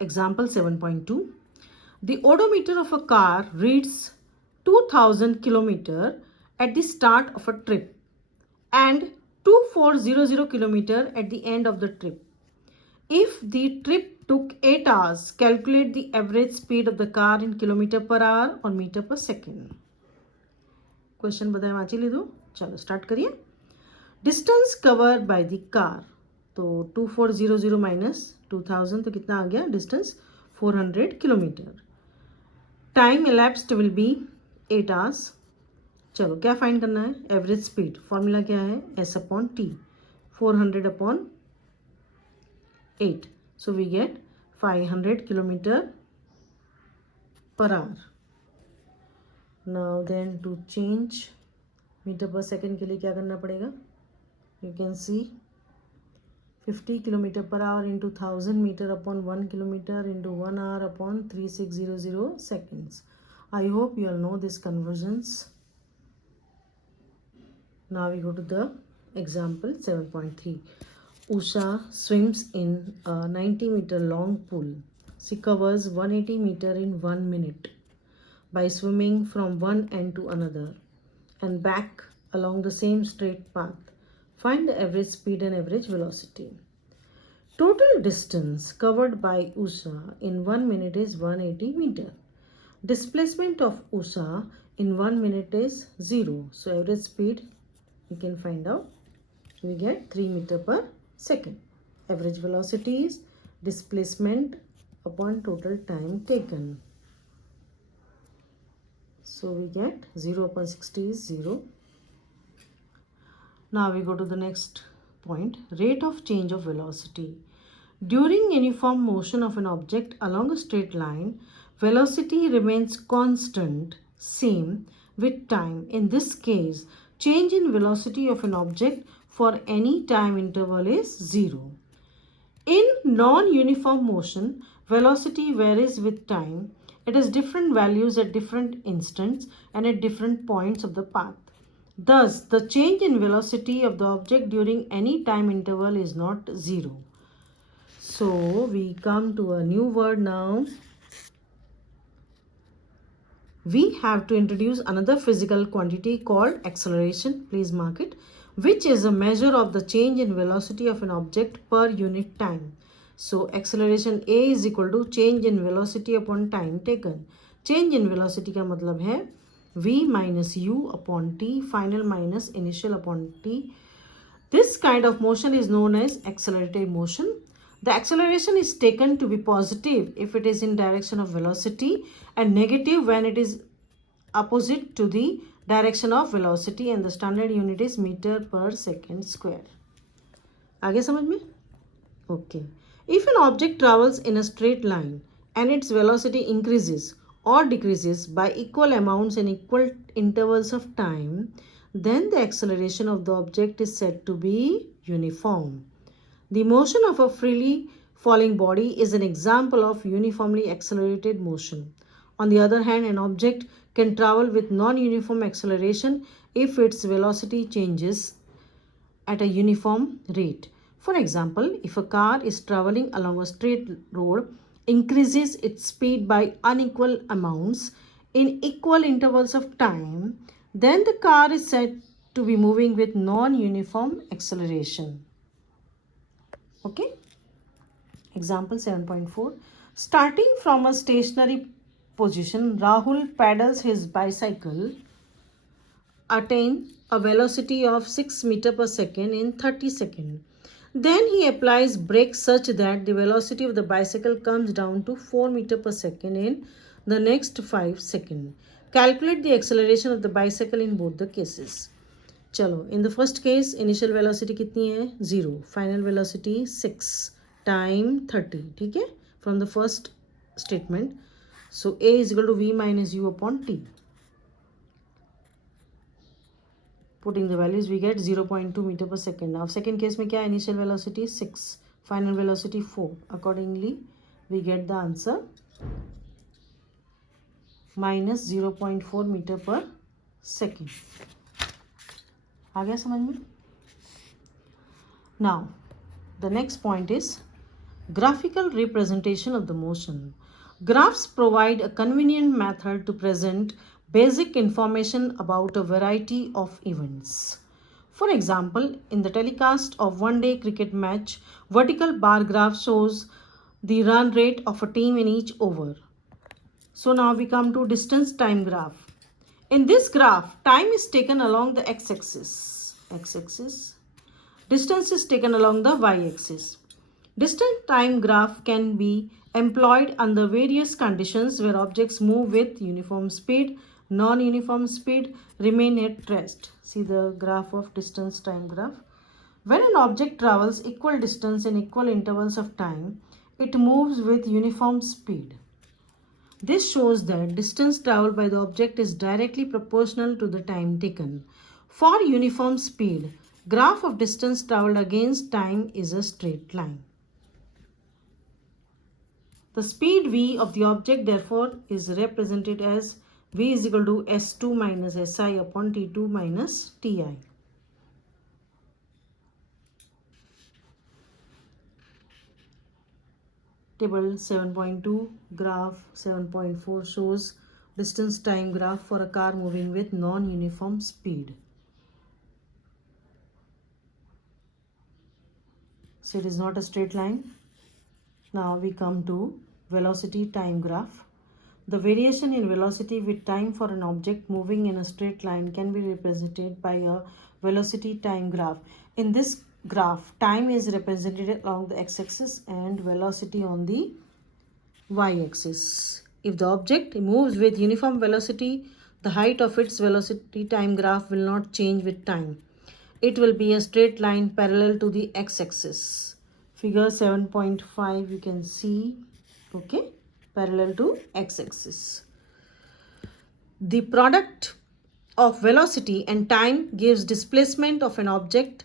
Example 7.2. The odometer of a car reads 2000 kilometer at the start of a trip and 2400 kilometer at the end of the trip. If the trip took 8 hours, calculate the average speed of the car in kilometer per hour or meter per second. Question बताए वाँची ले दो. चलो start करिए. Distance covered by the car, तो 2400 minus 2000 तो कितना आ गया distance 400 kilometre. Time elapsed will be 8 hours. चलो क्या फाइंड करना है? Average speed. फॉर्मूला क्या है? s upon T. 400 upon 8. So we get 500 kilometer per hour. Now then to change meter per second के लिए क्या करना पड़ेगा? You can see 50 kilometer per hour into 1000 meter upon 1 kilometer into 1 hour upon 3600 seconds. I hope you all know these conversions. Now we go to the example 7.3. Usha swims in a 90-meter long pool. She covers 180 meter in 1 minute by swimming from one end to another and back along the same straight path. Find the average speed and average velocity. Total distance covered by Usha in 1 minute is 180 meter. Displacement of Usha in 1 minute is 0. So average speed we can find out. We get 3 meter per second. Average velocity is displacement upon total time taken. So we get 0 upon 60 is 0. Now we go to the next point. Rate of change of velocity. During uniform motion of an object along a straight line, velocity remains constant, same with time. In this case, change in velocity of an object for any time interval is 0. In non-uniform motion, velocity varies with time. It has different values at different instants and at different points of the path. Thus, the change in velocity of the object during any time interval is not 0. So, we come to a new word now. We have to introduce another physical quantity called acceleration. Please mark it. Which is a measure of the change in velocity of an object per unit time. So acceleration A is equal to change in velocity upon time taken. Change in velocity का मतलब है v minus u upon t, final minus initial upon t. This kind of motion is known as accelerated motion. The acceleration is taken to be positive if it is in direction of velocity and negative when it is opposite to the direction of velocity, and the standard unit is meter per second square. आगे समझ में? Okay. If an object travels in a straight line and its velocity increases or decreases by equal amounts in equal intervals of time, then the acceleration of the object is said to be uniform. The motion of a freely falling body is an example of uniformly accelerated motion. On the other hand, an object can travel with non-uniform acceleration if its velocity changes at a uniform rate. For example, if a car is traveling along a straight road, increases its speed by unequal amounts in equal intervals of time, then the car is said to be moving with non-uniform acceleration. Okay? Example 7.4. Starting from a stationary position, Rahul pedals his bicycle, attain a velocity of 6 meter per second in 30 seconds. Then he applies brakes such that the velocity of the bicycle comes down to 4 meter per second in the next 5 seconds. Calculate the acceleration of the bicycle in both the cases. चलो, in the first case, initial velocity कितनी है? 0. Final velocity 6. Time 30. ठीक है? From the first statement. So, A is equal to V minus U upon T. Putting the values, we get 0.2 meter per second. Now, second case में क्या? Initial velocity 6. Final velocity 4. Accordingly, we get the answer minus 0.4 meter per second. आ गया समझ में? Now, the next point is Graphical representation of the motion. Graphs provide a convenient method to present basic information about a variety of events. For example, in the telecast of one-day cricket match, vertical bar graph shows the run rate of a team in each over. So now we come to distance time graph. In this graph, time is taken along the x-axis. Distance is taken along the y-axis. Distance time graph can be employed under various conditions where objects move with uniform speed, non-uniform speed, remain at rest. See the graph of distance time graph. When an object travels equal distance in equal intervals of time, it moves with uniform speed. This shows that distance traveled by the object is directly proportional to the time taken. For uniform speed, graph of distance traveled against time is a straight line. The speed v of the object therefore is represented as v is equal to s2 minus si upon t2 minus ti. Table 7.2 graph 7.4 shows distance time graph for a car moving with non-uniform speed. So it is not a straight line. Now we come to velocity time graph. The variation in velocity with time for an object moving in a straight line can be represented by a velocity time graph. In this graph, time is represented along the x-axis and velocity on the y-axis. If the object moves with uniform velocity, the height of its velocity time graph will not change with time. It will be a straight line parallel to the x-axis. Figure 7.5 you can see, okay, parallel to x-axis. The product of velocity and time gives displacement of an object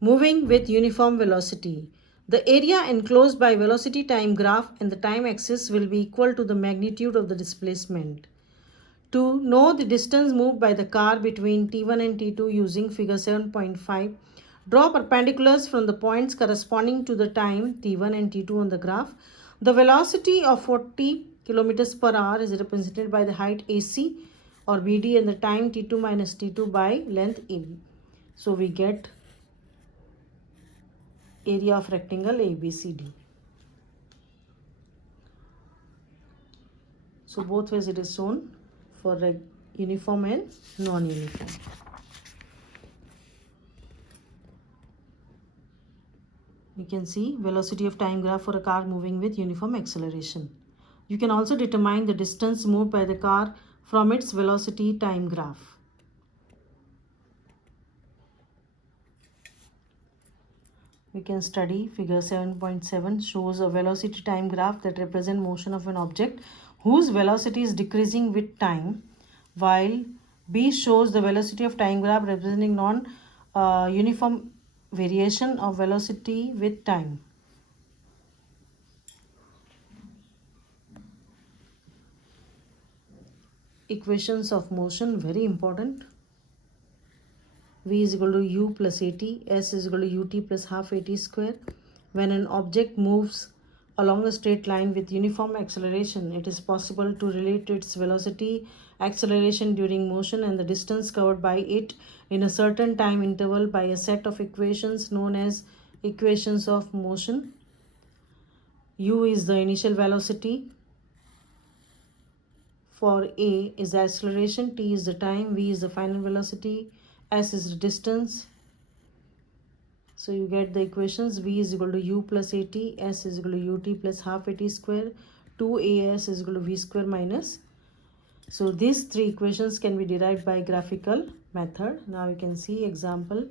moving with uniform velocity. The area enclosed by velocity time graph and the time axis will be equal to the magnitude of the displacement. To know the distance moved by the car between T1 and T2 using figure 7.5, draw perpendiculars from the points corresponding to the time T1 and T2 on the graph. The velocity of 40 kilometers per hour is represented by the height AC or BD and the time T2 minus T2 by length AB. So we get area of rectangle ABCD. So both ways it is shown for uniform and non-uniform. You can see velocity of time graph for a car moving with uniform acceleration. You can also determine the distance moved by the car from its velocity time graph. We can study figure 7.7 shows a velocity time graph that represents motion of an object whose velocity is decreasing with time, while B shows the velocity of time graph representing non-uniform variation of velocity with time. Equations of motion, very important. V is equal to u plus at, s is equal to ut plus half at square. When an object moves along a straight line with uniform acceleration, it is possible to relate its velocity, acceleration during motion and the distance covered by it in a certain time interval by a set of equations known as equations of motion. U is the initial velocity. For A is the acceleration, T is the time, V is the final velocity, S is the distance. So you get the equations. V is equal to u plus at, s is equal to ut plus half at square, 2as is equal to v square minus. So these three equations can be derived by graphical method. Now you can see example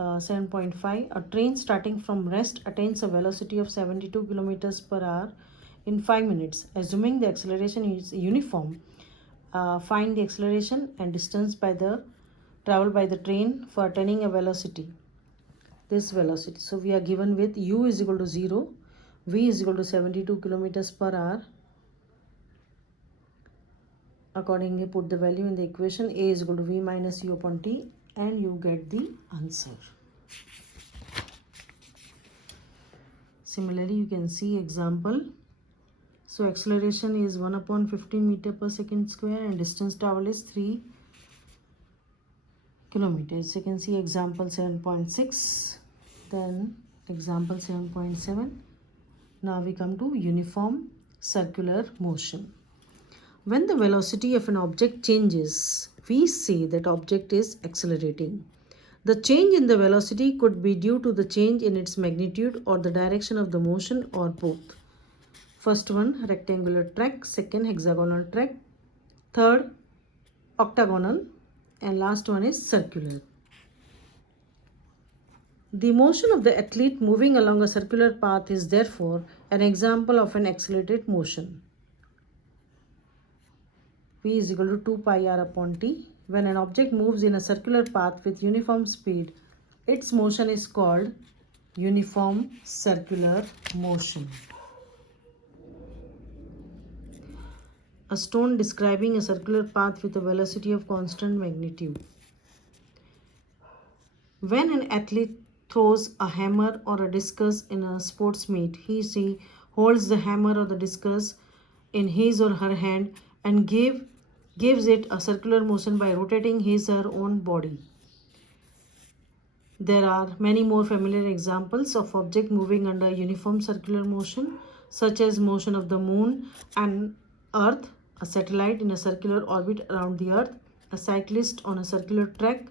7.5. A train starting from rest attains a velocity of 72 kilometers per hour in 5 minutes. Assuming the acceleration is uniform, find the acceleration and distance by the travel by the train for attaining a velocity, this velocity. So we are given with u is equal to 0, v is equal to 72 kilometers per hour. Accordingly put the value in the equation. A is equal to v minus u upon t and you get the answer. Similarly, you can see example. So acceleration is 1 upon 15 meter per second square and distance traveled is 3 kilometers. You can see example 7.6, then example 7.7. Now we come to uniform circular motion. When the velocity of an object changes, we say that object is accelerating. The change in the velocity could be due to the change in its magnitude or the direction of the motion or both. First one, rectangular track. Second, hexagonal track. Third, octagonal. And last one is circular. The motion of the athlete moving along a circular path is therefore an example of an accelerated motion. V is equal to 2 pi r upon t. When an object moves in a circular path with uniform speed, its motion is called uniform circular motion. A stone describing a circular path with a velocity of constant magnitude. When an athlete throws a hammer or a discus in a sports meet, she holds the hammer or the discus in his or her hand and gives it a circular motion by rotating his or her own body. There are many more familiar examples of object moving under uniform circular motion, such as motion of the moon and earth, a satellite in a circular orbit around the earth, a cyclist on a circular track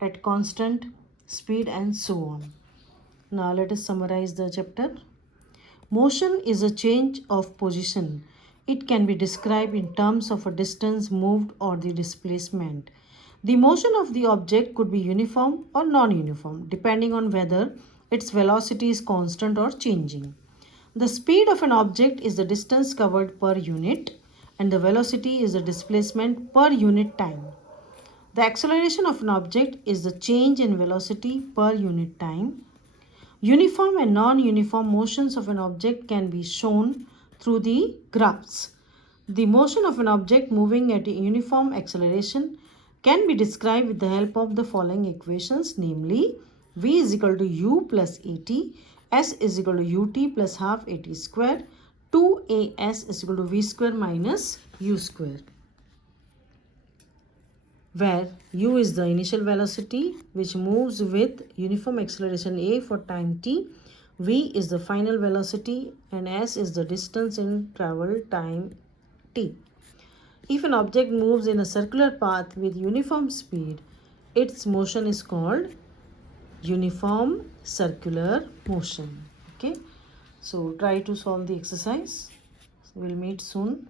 at constant speed, and so on. Now let us summarize the chapter. Motion is a change of position. It can be described in terms of a distance moved or the displacement. The motion of the object could be uniform or non-uniform, depending on whether its velocity is constant or changing. The speed of an object is the distance covered per unit, and the velocity is the displacement per unit time. The acceleration of an object is the change in velocity per unit time. Uniform and non-uniform motions of an object can be shown through the graphs. The motion of an object moving at a uniform acceleration can be described with the help of the following equations, namely v is equal to u plus at, s is equal to ut plus half at square, 2as is equal to v square minus u square, where u is the initial velocity which moves with uniform acceleration a for time t, v is the final velocity, and s is the distance in travel time t. If an object moves in a circular path with uniform speed, its motion is called uniform circular motion. Okay, so try to solve the exercise. We'll meet soon.